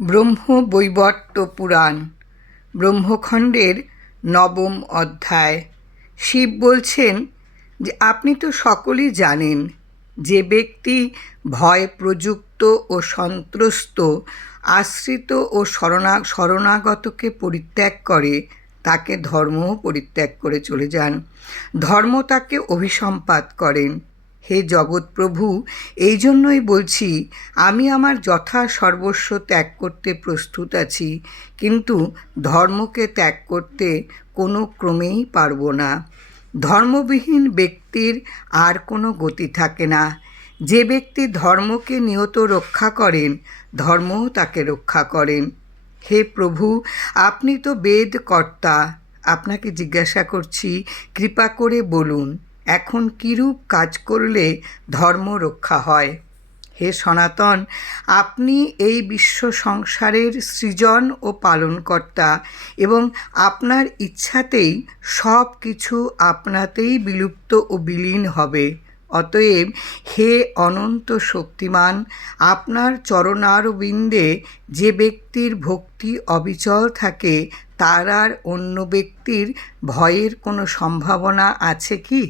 ব্রহ্মবৈবর্ত পুরাণ ব্রহ্মখণ্ডের ৯ম অধ্যায়। শিব বলছেন যে আপনি তো সকলেই জানেন, যে ব্যক্তি ভয় প্রযুক্ত ও সন্ত্রস্ত, আশ্রিত ও শরণাগতকে পরিত্যাগ করে, তাকে ধর্মও পরিত্যাগ করে চলে যান। ধর্ম তাকে অভিসম্পাত করেন। হে জগৎপ্রভু, এই জন্যই বলছি, আমি আমার যথা সর্বস্ব ত্যাগ করতে প্রস্তুত আছি, কিন্তু ধর্মকে ত্যাগ করতে কোনো ক্রমেই পারব না। ধর্মবিহীন ব্যক্তির আর কোনো গতি থাকে না। যে ব্যক্তি ধর্মকে নিয়ত রক্ষা করেন, ধর্মও তাকে রক্ষা করেন। হে প্রভু, আপনি তো বেদকর্তা। আপনাকে জিজ্ঞাসা করছি, কৃপা করে বলুন, এখন কিরূপ কাজ করলে ধর্ম রক্ষা হয়? হে সনাতন, আপনি এই বিশ্ব সংসারের সৃজন ও পালনকর্তা, এবং আপনার ইচ্ছাতেই সব কিছু আপনাতেই বিলুপ্ত ও বিলীন হবে। অতএব হে অনন্ত শক্তিমান, আপনার চরণারবিন্দে যে ব্যক্তির ভক্তি অবিচল থাকে, তার আর অন্য ব্যক্তির ভয়ের কোনো সম্ভাবনা আছে কি?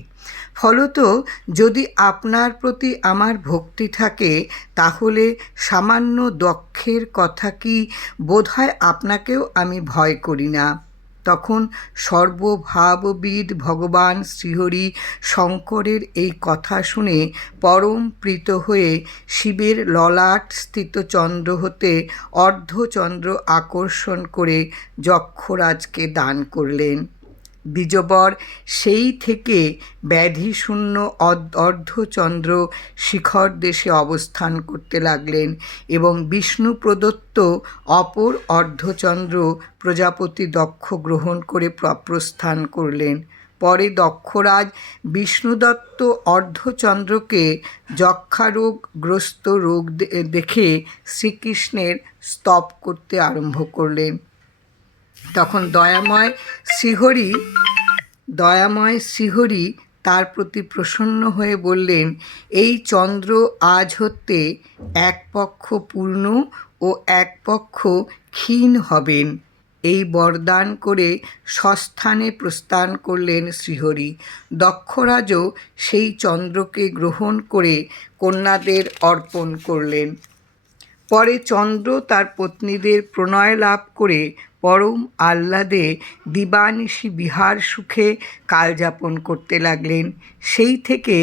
ফলত যদি আপনার প্রতি আমার ভক্তি থাকে, তাহলে সামান্য দক্ষের কথা কি বোধহয় আপনাকেও আমি ভয় করি না? তখন সর্বভাববিদ ভগবান শ্রীহরি শঙ্করের এই কথা শুনে পরম প্রীত হয়ে শিবের ললাট স্থিত চন্দ্র হতে অর্ধচন্দ্র আকর্ষণ করে যক্ষরাজকে দান করলেন। দ্বিজবর সেই থেকে ব্যাধিশূন্য অর্ধচন্দ্র শিখর দেশে অবস্থান করতে লাগলেন, এবং বিষ্ণু প্রদত্ত অপর অর্ধচন্দ্র প্রজাপতি দক্ষ গ্রহণ করে প্রস্থান করলেন। পরে দক্ষরাজ বিষ্ণুদত্ত অর্ধচন্দ্রকে যক্ষারোগগ্রস্ত রোগ দেখে শ্রীকৃষ্ণের স্তব করতে আরম্ভ করলেন। তখন দয়াময় শ্রীহরি তার প্রতি প্রসন্ন হয়ে বললেন, এই চন্দ্র আজ হতে এক পক্ষ পূর্ণ ও এক পক্ষ ক্ষীণ হবেন। এই বরদান করে স্বস্থানে প্রস্থান করলেন শ্রীহরি। দক্ষরাজও সেই চন্দ্রকে গ্রহণ করে কন্যাদের অর্পণ করলেন। পরে চন্দ্র তার পত্নীদের প্রণয় লাভ করে পরম আহ্লাদে দিবানিশি বিহার সুখে কালযাপন করতে লাগলেন। সেই থেকে